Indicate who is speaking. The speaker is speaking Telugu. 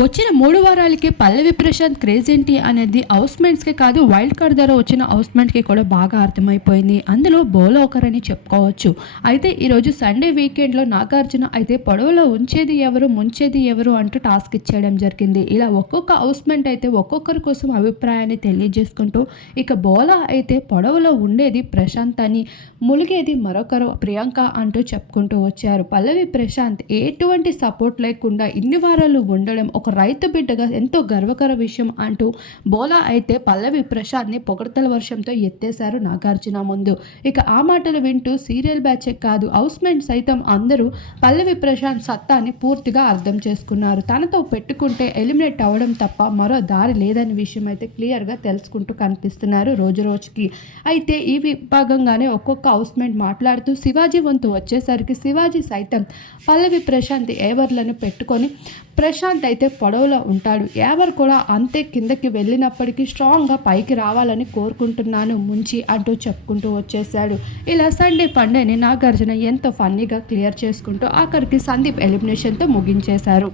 Speaker 1: వచ్చిన మూడు వారాలకి పల్లవి ప్రశాంత్ క్రేజ్ ఏంటి అనేది హౌస్మెంట్స్కి కాదు వైల్డ్ కార్డ్ ద్వారా వచ్చిన హౌస్మెంట్స్కి కూడా బాగా అర్థమైపోయింది. అందులో బోలో ఒకరని చెప్పుకోవచ్చు. అయితే ఈరోజు సండే వీకెండ్లో నాగార్జున అయితే పొడవలో ఉంచేది ఎవరు ముంచేది ఎవరు అంటూ టాస్క్ ఇచ్చేయడం జరిగింది. ఇలా ఒక్కొక్క హౌస్మెంట్ అయితే ఒక్కొక్కరి కోసం అభిప్రాయాన్ని తెలియజేసుకుంటూ ఇక బోలా అయితే పొడవలో ఉండేది ప్రశాంత్ అని ములిగేది మరొకరు ప్రియాంక అంటూ చెప్పుకుంటూ వచ్చారు. పల్లవి ప్రశాంత్ ఎటువంటి సపోర్ట్ లేకుండా ఇన్ని వారాలు ఉండడం ఒక రైతు బిడ్డగా ఎంతో గర్వకర విషయం అంటూ బోలా అయితే పల్లవి ప్రశాంత్ని పొగడతల వర్షంతో ఎత్తేశారు నాగార్జున ముందు. ఇక ఆ మాటలు వింటూ సీరియల్ బ్యాచే కాదు హౌస్మెంట్ సైతం అందరూ పల్లవి ప్రశాంత్ సత్తాని పూర్తిగా అర్థం చేసుకున్నారు. తనతో పెట్టుకుంటే ఎలిమినేట్ అవ్వడం తప్ప మరో దారి లేదనే విషయం అయితే క్లియర్గా తెలుసుకుంటూ కనిపిస్తున్నారు రోజు రోజుకి. అయితే ఈ విభాగంగానే ఒక్కొక్క హౌస్మెంట్ మాట్లాడుతూ శివాజీ వంతు వచ్చేసరికి శివాజీ సైతం పల్లవి ప్రశాంత్ ఏవర్లను పెట్టుకొని ప్రశాంత్ అయితే పొడవులో ఉంటాడు. ఎవరు కూడా అంతే కిందకి వెళ్ళినప్పటికీ స్ట్రాంగ్గా పైకి రావాలని కోరుకుంటున్నాను ముంచి అంటూ చెప్పుకుంటూ వచ్చేసాడు ఇలా సండే ఫండేని నాగార్జున ఎంతో ఫన్నీగా క్లియర్ చేసుకుంటూ ఆఖరికి సందీప్ ఎలిమినేషన్తో ముగించేశారు.